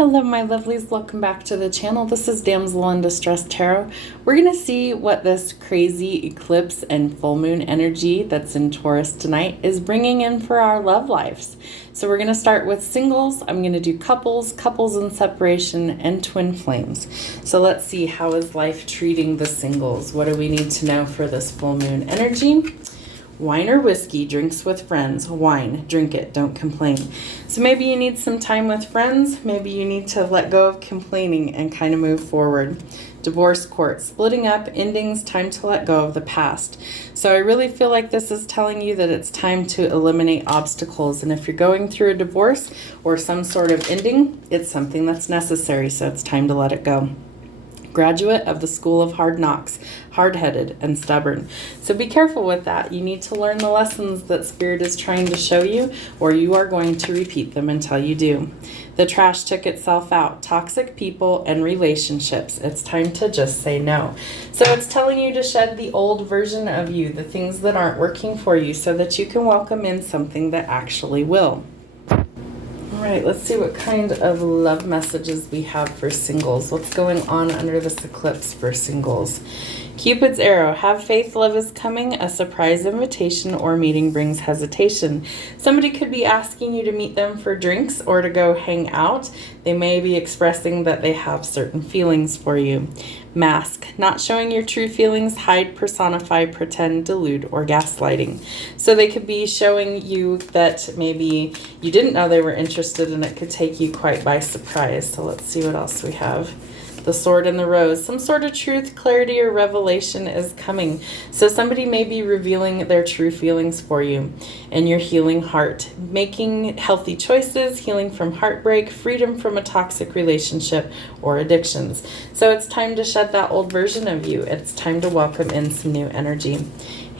Hello my lovelies, welcome back to the channel. This is DamselNDistresstarot. We're going to see what this crazy eclipse and full moon energy that's in Taurus tonight is bringing in for our love lives. So we're going to start with singles. I'm going to do couples, couples in separation, and twin flames. So let's see, how is life treating the singles? What do we need to know for this full moon energy? Wine or whiskey, drinks with friends. Wine, drink it, don't complain. So maybe you need some time with friends. Maybe you need to let go of complaining and kind of move forward. Divorce court, splitting up, endings, time to let go of the past. So I really feel like this is telling you that it's time to eliminate obstacles. And if you're going through a divorce or some sort of ending, it's something that's necessary. So it's time to let it go. Graduate of the School of Hard Knocks, hard-headed and stubborn. So be careful with that. You need to learn the lessons that Spirit is trying to show you, or you are going to repeat them until you do. The trash took itself out. Toxic people and relationships. It's time to just say no. So it's telling you to shed the old version of you, the things that aren't working for you, so that you can welcome in something that actually will. All right, let's see what kind of love messages we have for singles. What's going on under this eclipse for singles? Cupid's arrow, have faith, love is coming. A surprise invitation or meeting brings hesitation. Somebody could be asking you to meet them for drinks or to go hang out. They may be expressing that they have certain feelings for you. Mask, not showing your true feelings, hide, personify, pretend, delude, or gaslighting. So they could be showing you that maybe you didn't know they were interested and it could take you quite by surprise. So let's see what else we have. The sword and the rose. Some sort of truth, clarity, or revelation is coming. So somebody may be revealing their true feelings for you and your healing heart. Making healthy choices, healing from heartbreak, freedom from a toxic relationship or addictions. So it's time to shed that old version of you. It's time to welcome in some new energy.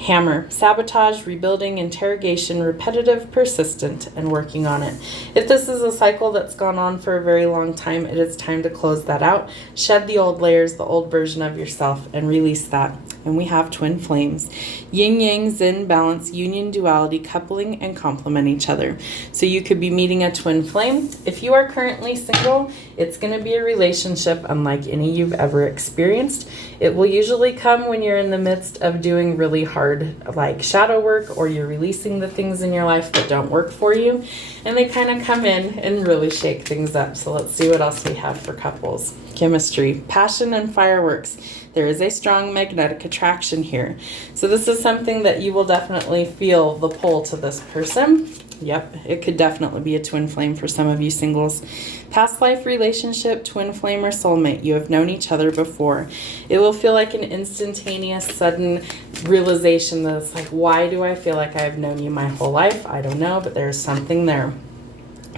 Hammer, sabotage, rebuilding, interrogation, repetitive, persistent, and working on it. If this is a cycle that's gone on for a very long time, it is time to close that out. Shed the old layers, the old version of yourself, and release that. And we have twin flames. Yin yang, yin, balance, union, duality, coupling, and complement each other. So you could be meeting a twin flame. If you are currently single, it's going to be a relationship unlike any you've ever experienced. It will usually come when you're in the midst of doing really hard like shadow work, or you're releasing the things in your life that don't work for you, and they kind of come in and really shake things up. So let's see what else we have for couples. Chemistry, passion, and fireworks. There is a strong magnetic attraction here. So this is something that you will definitely feel the pull to this person. Yep, it could definitely be a twin flame for some of you singles. Past life relationship, twin flame, or soulmate. You have known each other before. It will feel like an instantaneous, sudden realization that it's like, why do I feel like I've known you my whole life? I don't know, but there's something there.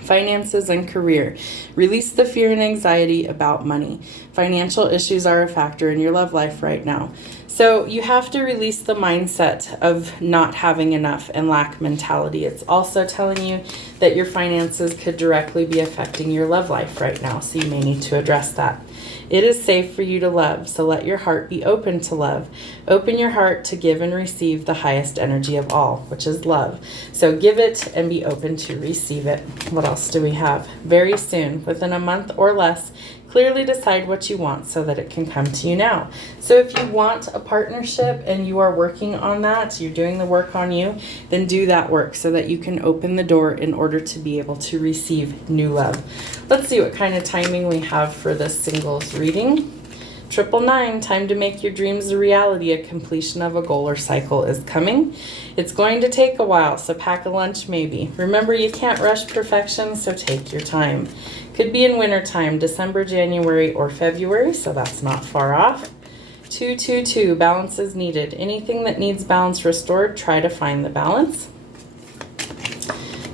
Finances and career. Release the fear and anxiety about money. Financial issues are a factor in your love life right now. So you have to release the mindset of not having enough and lack mentality. It's also telling you that your finances could directly be affecting your love life right now. So you may need to address that. It is safe for you to love, so let your heart be open to love. Open your heart to give and receive the highest energy of all, which is love. So give it and be open to receive it. What else do we have? Very soon, within a month or less, clearly decide what you want so that it can come to you now. So if you want a partnership and you are working on that, you're doing the work on you, then do that work so that you can open the door in order to be able to receive new love. Let's see what kind of timing we have for this singles reading. 999, time to make your dreams a reality. A completion of a goal or cycle is coming. It's going to take a while, so pack a lunch maybe. Remember, you can't rush perfection, so take your time. Could be in winter time, December, January, or February, so that's not far off. 222, balance is needed. Anything that needs balance restored, try to find the balance.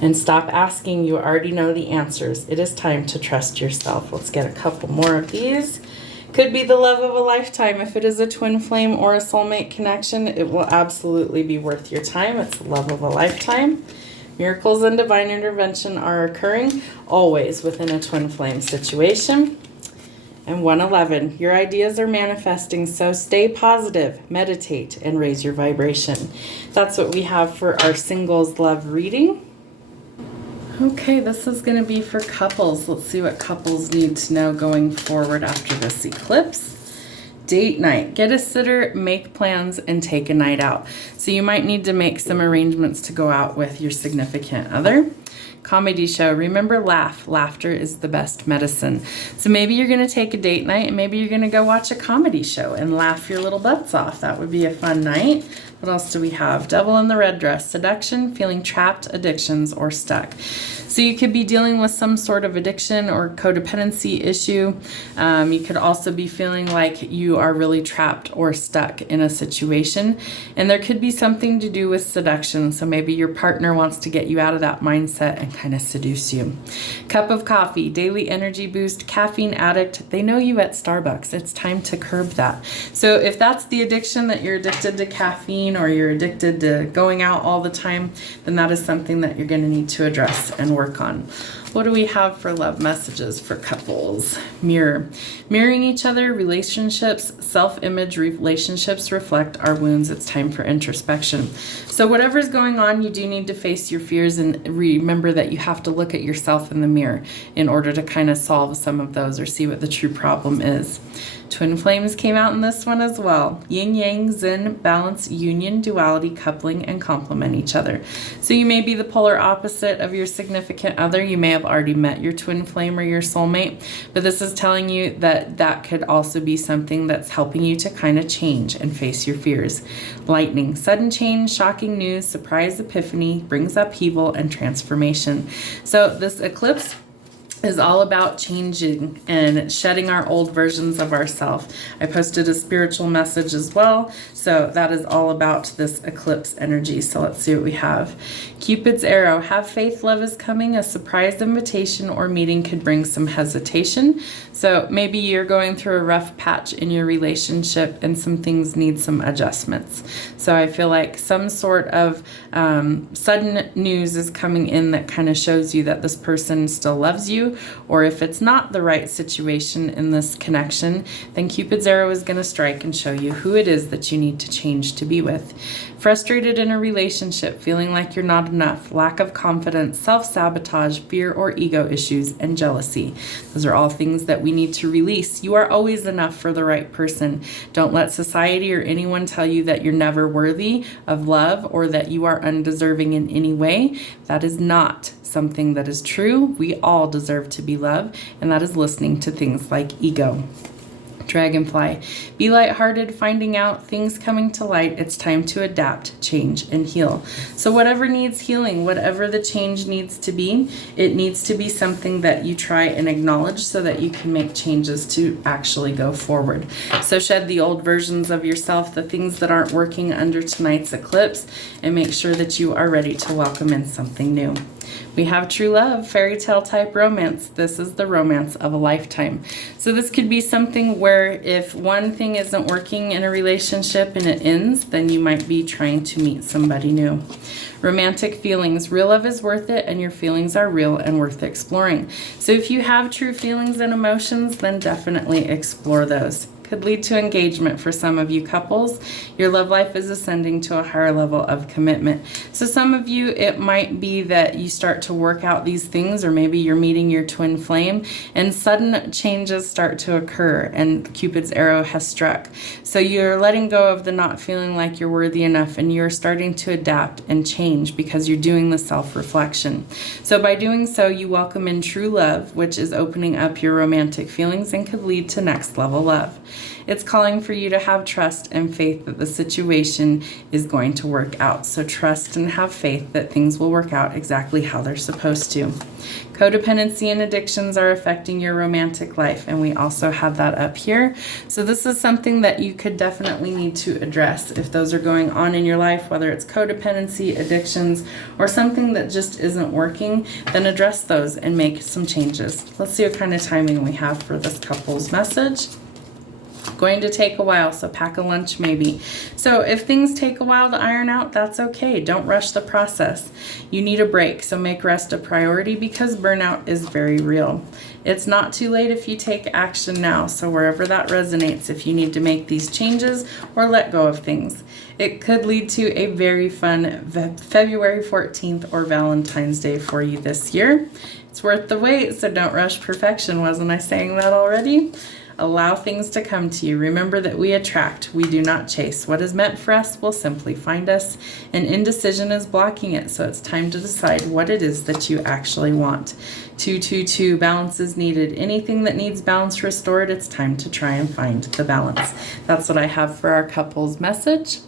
And stop asking, you already know the answers. It is time to trust yourself. Let's get a couple more of these. Could be the love of a lifetime. If it is a twin flame or a soulmate connection, it will absolutely be worth your time. It's the love of a lifetime. Miracles and divine intervention are occurring always within a twin flame situation. And 111, your ideas are manifesting, so stay positive, meditate, and raise your vibration. That's what we have for our singles love reading. Okay, this is going to be for couples. Let's see what couples need to know going forward after this eclipse. Date night. Get a sitter, make plans, and take a night out. So you might need to make some arrangements to go out with your significant other. Comedy show. Remember, laugh. Laughter is the best medicine. So maybe you're going to take a date night and maybe you're going to go watch a comedy show and laugh your little butts off. That would be a fun night. What else do we have? Devil in the red dress. Seduction, feeling trapped, addictions, or stuck. So you could be dealing with some sort of addiction or codependency issue. You could also be feeling like you are really trapped or stuck in a situation. And there could be something to do with seduction. So maybe your partner wants to get you out of that mindset and kind of seduce you. Cup of coffee, daily energy boost, caffeine addict. They know you at Starbucks. It's time to curb that. So if that's the addiction, that you're addicted to caffeine or you're addicted to going out all the time, then that is something that you're going to need to address and work on. What do we have for love messages for couples? Mirror. Mirroring each other, relationships, self-image relationships reflect our wounds. It's time for introspection. So whatever's going on, you do need to face your fears and remember that you have to look at yourself in the mirror in order to kind of solve some of those or see what the true problem is. Twin flames came out in this one as well. Yin yang, yin, balance, union, duality, coupling, and complement each other. So you may be the polar opposite of your significant other. You may have already met your twin flame or your soulmate, but this is telling you that that could also be something that's helping you to kind of change and face your fears. Lightning, sudden change, shocking news, surprise epiphany, brings upheaval and transformation. So this eclipse is all about changing and shedding our old versions of ourselves. I posted a spiritual message as well, so that is all about this eclipse energy. So let's see what we have. Cupid's arrow. Have faith, love is coming. A surprise invitation or meeting could bring some hesitation. So maybe you're going through a rough patch in your relationship and some things need some adjustments. So I feel like some sort of sudden news is coming in that kind of shows you that this person still loves you, or if it's not the right situation in this connection, then Cupid's arrow is going to strike and show you who it is that you need to change to be with. Frustrated in a relationship, feeling like you're not enough, lack of confidence, self-sabotage, fear or ego issues, and jealousy. Those are all things that we need to release. You are always enough for the right person. Don't let society or anyone tell you that you're never worthy of love or that you are undeserving in any way. That is not something that is true. We all deserve to be loved, and that is listening to things like ego. Dragonfly. Be lighthearted, finding out, things coming to light. It's time to adapt, change, and heal. So whatever needs healing, whatever the change needs to be, it needs to be something that you try and acknowledge so that you can make changes to actually go forward. So shed the old versions of yourself, the things that aren't working under tonight's eclipse, and make sure that you are ready to welcome in something new. We have true love, fairy tale type romance. This is the romance of a lifetime. So this could be something where if one thing isn't working in a relationship and it ends, then you might be trying to meet somebody new. Romantic feelings. Real love is worth it, and your feelings are real and worth exploring. So if you have true feelings and emotions, then definitely explore those. Could lead to engagement for some of you couples. Your love life is ascending to a higher level of commitment. So some of you, it might be that you start to work out these things, or maybe you're meeting your twin flame and sudden changes start to occur and Cupid's arrow has struck. So you're letting go of the not feeling like you're worthy enough, and you're starting to adapt and change because you're doing the self-reflection. So by doing so, you welcome in true love, which is opening up your romantic feelings and could lead to next level love. It's calling for you to have trust and faith that the situation is going to work out. So trust and have faith that things will work out exactly how they're supposed to. Codependency and addictions are affecting your romantic life, and we also have that up here. So this is something that you could definitely need to address if those are going on in your life, whether it's codependency, addictions, or something that just isn't working, then address those and make some changes. Let's see what kind of timing we have for this couple's message. Going to take a while, so pack a lunch maybe. So if things take a while to iron out, that's okay. Don't rush the process. You need a break, so make rest a priority because burnout is very real. It's not too late if you take action now, so wherever that resonates, if you need to make these changes or let go of things. It could lead to a very fun February 14th or Valentine's Day for you this year. It's worth the wait, so don't rush perfection. Wasn't I saying that already? Allow things to come to you. Remember that we attract, we do not chase. What is meant for us will simply find us, and indecision is blocking it, so it's time to decide what it is that you actually want. 222, balance is needed. Anything that needs balance restored, it's time to try and find the balance. That's what I have for our couples message.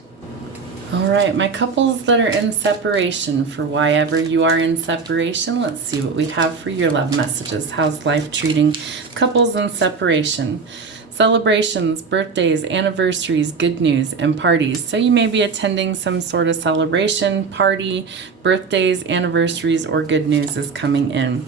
All right, my couples that are in separation, for why ever you are in separation, let's see what we have for your love messages. How's life treating couples in separation? Celebrations, birthdays, anniversaries, good news, and parties. So you may be attending some sort of celebration, party, birthdays, anniversaries, or good news is coming in.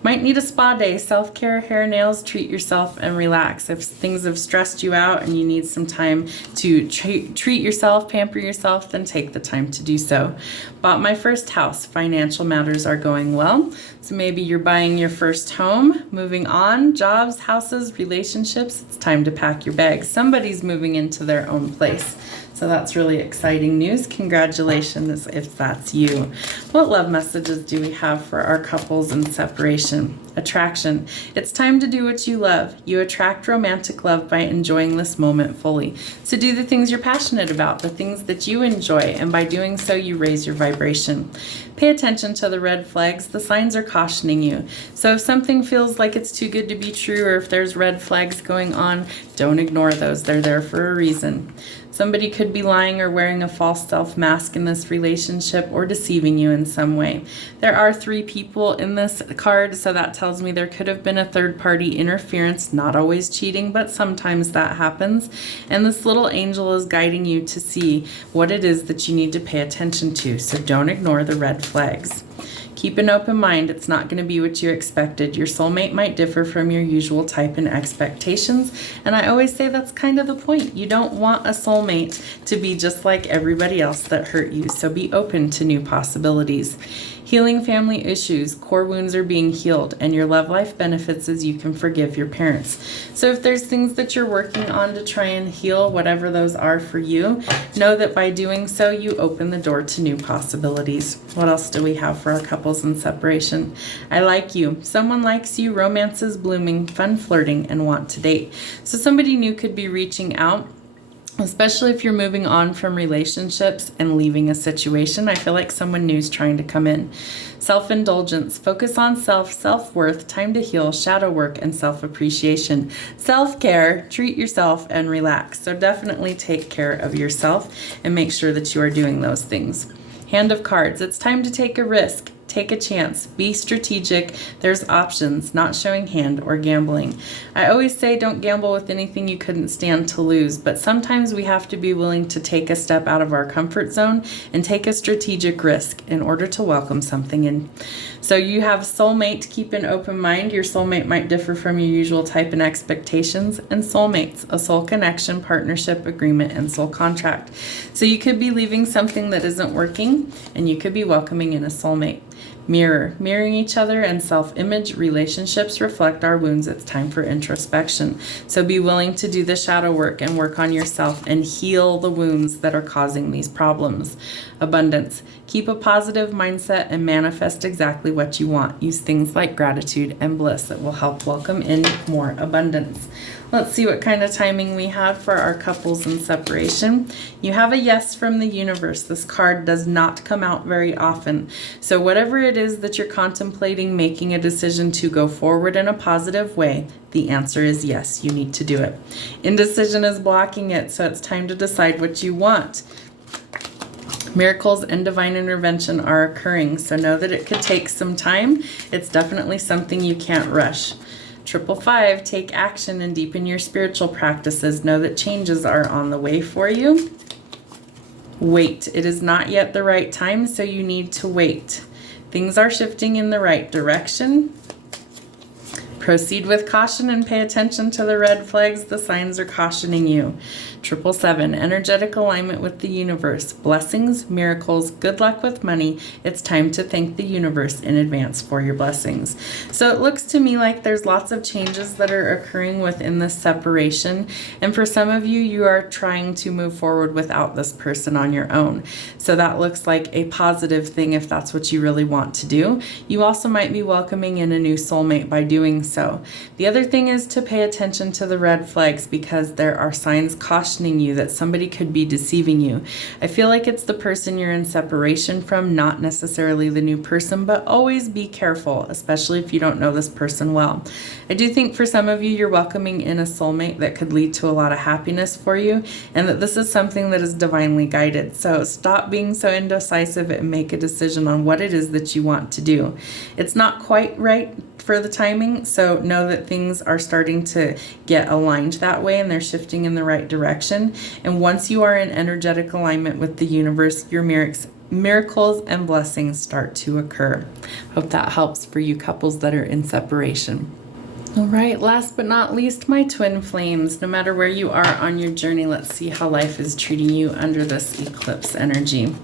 Might need a spa day, self-care, hair, nails, treat yourself and relax. If things have stressed you out and you need some time to treat yourself, pamper yourself, then take the time to do so. Bought my first house. Financial matters are going well. So maybe you're buying your first home, moving on, jobs, houses, relationships. It's time to pack your bags. Somebody's moving into their own place. So that's really exciting news. Congratulations if that's you. What love messages do we have for our couples in separation? Attraction. It's time to do what you love. You attract romantic love by enjoying this moment fully. So do the things you're passionate about, the things that you enjoy, and by doing so, you raise your vibration. Pay attention to the red flags. The signs are cautioning you. So if something feels like it's too good to be true, or if there's red flags going on, don't ignore those. They're there for a reason. Somebody could be lying or wearing a false self mask in this relationship or deceiving you in some way. There are 3 people in this card, so that tells me there could have been a third-party interference, not always cheating, but sometimes that happens. And this little angel is guiding you to see what it is that you need to pay attention to, so don't ignore the red flags. Keep an open mind. It's not going to be what you expected. Your soulmate might differ from your usual type and expectations. And I always say that's kind of the point. You don't want a soulmate to be just like everybody else that hurt you. So be open to new possibilities. Healing family issues. Core wounds are being healed, and your love life benefits as you can forgive your parents. So if there's things that you're working on to try and heal, whatever those are for you, know that by doing so, you open the door to new possibilities. What else do we have for our couples in separation? I like you. Someone likes you. Romance is blooming. Fun flirting and want to date. So somebody new could be reaching out, especially if you're moving on from relationships and leaving a situation. I feel like someone new is trying to come in. Self-indulgence. Focus on self, self-worth, time to heal, shadow work, and self-appreciation. Self-care. Treat yourself and relax. So definitely take care of yourself and make sure that you are doing those things. Hand of Cards. It's time to take a risk. Take a chance. Be strategic. There's options, not showing hand or gambling. I always say don't gamble with anything you couldn't stand to lose, but sometimes we have to be willing to take a step out of our comfort zone and take a strategic risk in order to welcome something in. So you have soulmate. Keep an open mind. Your soulmate might differ from your usual type and expectations. And soulmates, a soul connection, partnership, agreement, and soul contract. So you could be leaving something that isn't working, and you could be welcoming in a soulmate. Mirror. Mirroring each other and self-image. Relationships reflect our wounds. It's time for introspection. So be willing to do the shadow work and work on yourself and heal the wounds that are causing these problems. Abundance. Keep a positive mindset and manifest exactly what you want. Use things like gratitude and bliss that will help welcome in more abundance. Let's see what kind of timing we have for our couples in separation. You have a yes from the universe. This card does not come out very often. So whatever it is that you're contemplating making a decision to go forward in a positive way, the answer is yes, you need to do it. Indecision is blocking it, so it's time to decide what you want. Miracles and divine intervention are occurring, so know that it could take some time. It's definitely something you can't rush. 555, take action and deepen your spiritual practices. Know that changes are on the way for you. Wait. It is not yet the right time, so you need to wait. Things are shifting in the right direction. Proceed with caution and pay attention to the red flags. The signs are cautioning you. 777, energetic alignment with the universe. Blessings, miracles, good luck with money. It's time to thank the universe in advance for your blessings. So it looks to me like there's lots of changes that are occurring within this separation. And for some of you, you are trying to move forward without this person on your own. So that looks like a positive thing if that's what you really want to do. You also might be welcoming in a new soulmate by doing so. The other thing is to pay attention to the red flags, because there are signs cautioning you that somebody could be deceiving you. I feel like it's the person you're in separation from, not necessarily the new person, but always be careful, especially if you don't know this person well. I do think for some of you, you're welcoming in a soulmate that could lead to a lot of happiness for you, and that this is something that is divinely guided. So stop being so indecisive and make a decision on what it is that you want to do. It's not quite right for the timing, so know that things are starting to get aligned that way and they're shifting in the right direction. And once you are in energetic alignment with the universe, your miracles and blessings start to occur. Hope that helps for you couples that are in separation. All right, last but not least, my twin flames. No matter where you are on your journey, let's see how life is treating you under this eclipse energy.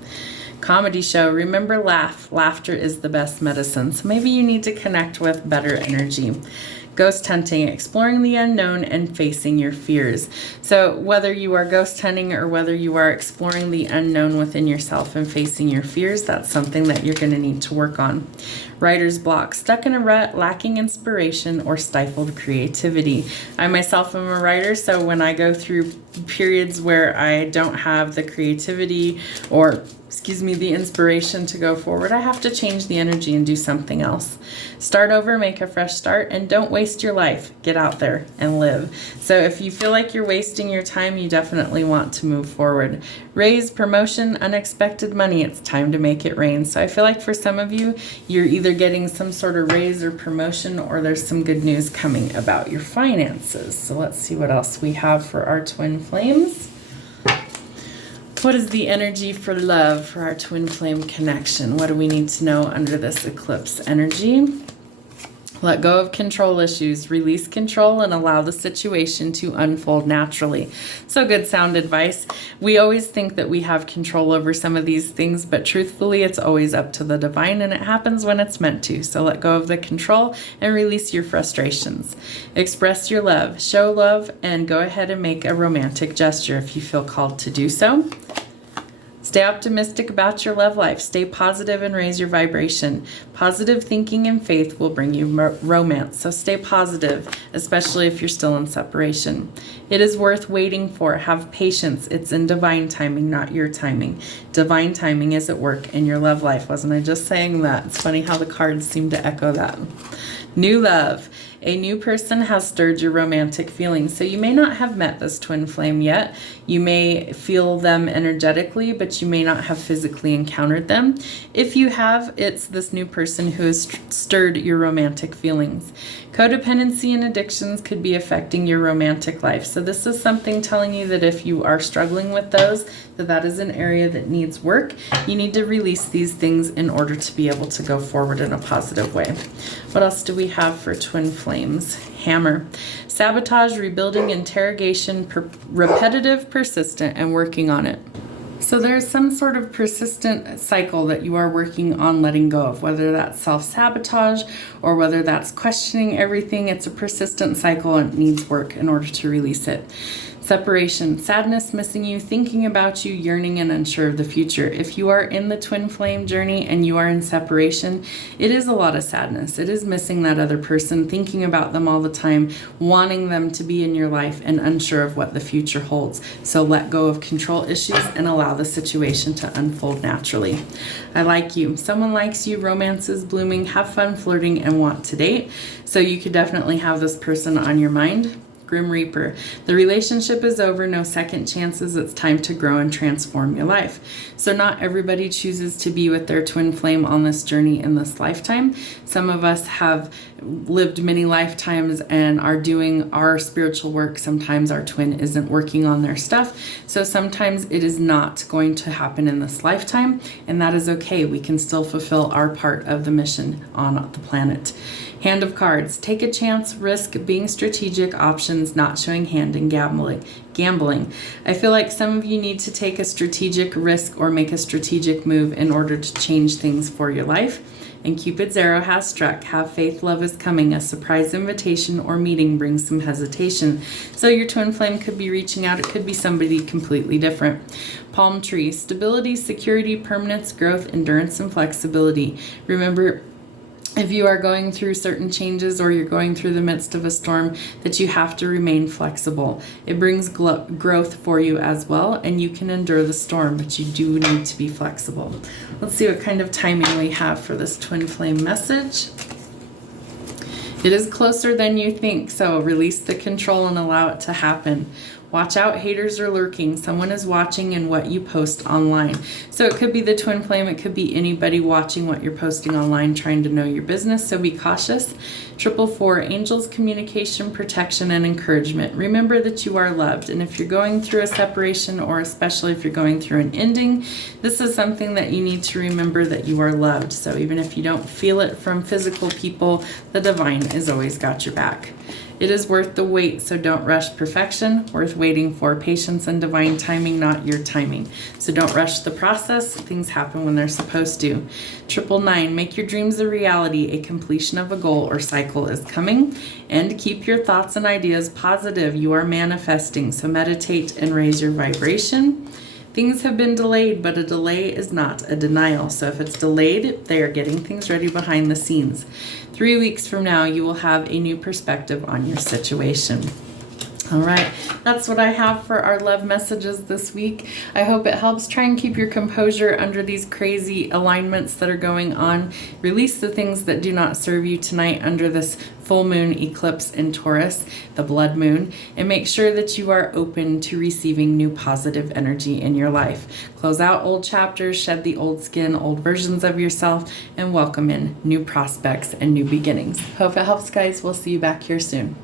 Comedy show, remember laugh. Laughter is the best medicine. So maybe you need to connect with better energy. Ghost hunting, exploring the unknown and facing your fears. So whether you are ghost hunting or whether you are exploring the unknown within yourself and facing your fears, that's something that you're going to need to work on. Writer's block, stuck in a rut, lacking inspiration, or stifled creativity. I myself am a writer, so when I go through periods where I don't have the creativity or the inspiration to go forward, I have to change the energy and do something else. Start over, make a fresh start, and don't waste your life. Get out there and live. So if you feel like you're wasting your time, you definitely want to move forward. Raise, promotion, unexpected money. It's time to make it rain. So I feel like for some of you, you're either getting some sort of raise or promotion, or there's some good news coming about your finances. So let's see what else we have for our twin flames. What is the energy for love for our twin flame connection? What do we need to know under this eclipse energy? Let go of control issues, release control, and allow the situation to unfold naturally. So good sound advice. We always think that we have control over some of these things, but truthfully, it's always up to the divine, and it happens when it's meant to. So let go of the control and release your frustrations. Express your love, show love, and go ahead and make a romantic gesture if you feel called to do so. Stay optimistic about your love life. Stay positive and raise your vibration. Positive thinking and faith will bring you romance. So stay positive, especially if you're still in separation. It is worth waiting for. Have patience. It's in divine timing, not your timing. Divine timing is at work in your love life. Wasn't I just saying that? It's funny how the cards seem to echo that. New love. A new person has stirred your romantic feelings. So you may not have met this twin flame yet. You may feel them energetically, but you may not have physically encountered them. If you have, it's this new person who has stirred your romantic feelings. Codependency and addictions could be affecting your romantic life. So this is something telling you that if you are struggling with those, that is an area that needs work. You need to release these things in order to be able to go forward in a positive way. What else do we have for twin flames? Hammer. Sabotage, rebuilding, interrogation, repetitive, persistent, and working on it. So there's some sort of persistent cycle that you are working on letting go of, whether that's self-sabotage or whether that's questioning everything. It's a persistent cycle and it needs work in order to release it. Separation, sadness, missing you, thinking about you, yearning and unsure of the future. If you are in the twin flame journey and you are in separation, it is a lot of sadness. It is missing that other person, thinking about them all the time, wanting them to be in your life and unsure of what the future holds. So let go of control issues and allow the situation to unfold naturally. I like you. Someone likes you, romance is blooming, have fun flirting and want to date. So you could definitely have this person on your mind. Grim Reaper. The relationship is over, no second chances. It's time to grow and transform your life. So not everybody chooses to be with their twin flame on this journey in this lifetime. Some of us have lived many lifetimes and are doing our spiritual work. Sometimes our twin isn't working on their stuff. So sometimes it is not going to happen in this lifetime, and that is okay. We can still fulfill our part of the mission on the planet. Hand of Cards. Take a chance, risk, being strategic, options, not showing hand, and gambling. I feel like some of you need to take a strategic risk or make a strategic move in order to change things for your life. And Cupid's arrow has struck. Have faith, love is coming. A surprise invitation or meeting brings some hesitation. So your twin flame could be reaching out. It could be somebody completely different. Palm tree. Stability, security, permanence, growth, endurance, and flexibility. Remember, if you are going through certain changes or you're going through the midst of a storm, that you have to remain flexible. It brings growth for you as well, and you can endure the storm, but you do need to be flexible. Let's see what kind of timing we have for this twin flame message. It is closer than you think, so release the control and allow it to happen. Watch out, haters are lurking. Someone is watching in what you post online. So it could be the twin flame. It could be anybody watching what you're posting online, trying to know your business. So be cautious. 444, angels, communication, protection, and encouragement. Remember that you are loved. And if you're going through a separation, or especially if you're going through an ending, this is something that you need to remember, that you are loved. So even if you don't feel it from physical people, the divine has always got your back. It is worth the wait, so don't rush perfection. Worth waiting for patience and divine timing, not your timing. So don't rush the process. Things happen when they're supposed to. 999, make your dreams a reality. A completion of a goal or cycle is coming. And keep your thoughts and ideas positive. You are manifesting, so meditate and raise your vibration. Things have been delayed, but a delay is not a denial. So if it's delayed, they are getting things ready behind the scenes. 3 weeks from now, you will have a new perspective on your situation. All right, that's what I have for our love messages this week. I hope it helps. Try and keep your composure under these crazy alignments that are going on. Release the things that do not serve you tonight under this full moon eclipse in Taurus, the blood moon, and make sure that you are open to receiving new positive energy in your life. Close out old chapters, shed the old skin, old versions of yourself, and welcome in new prospects and new beginnings. Hope it helps, guys. We'll see you back here soon.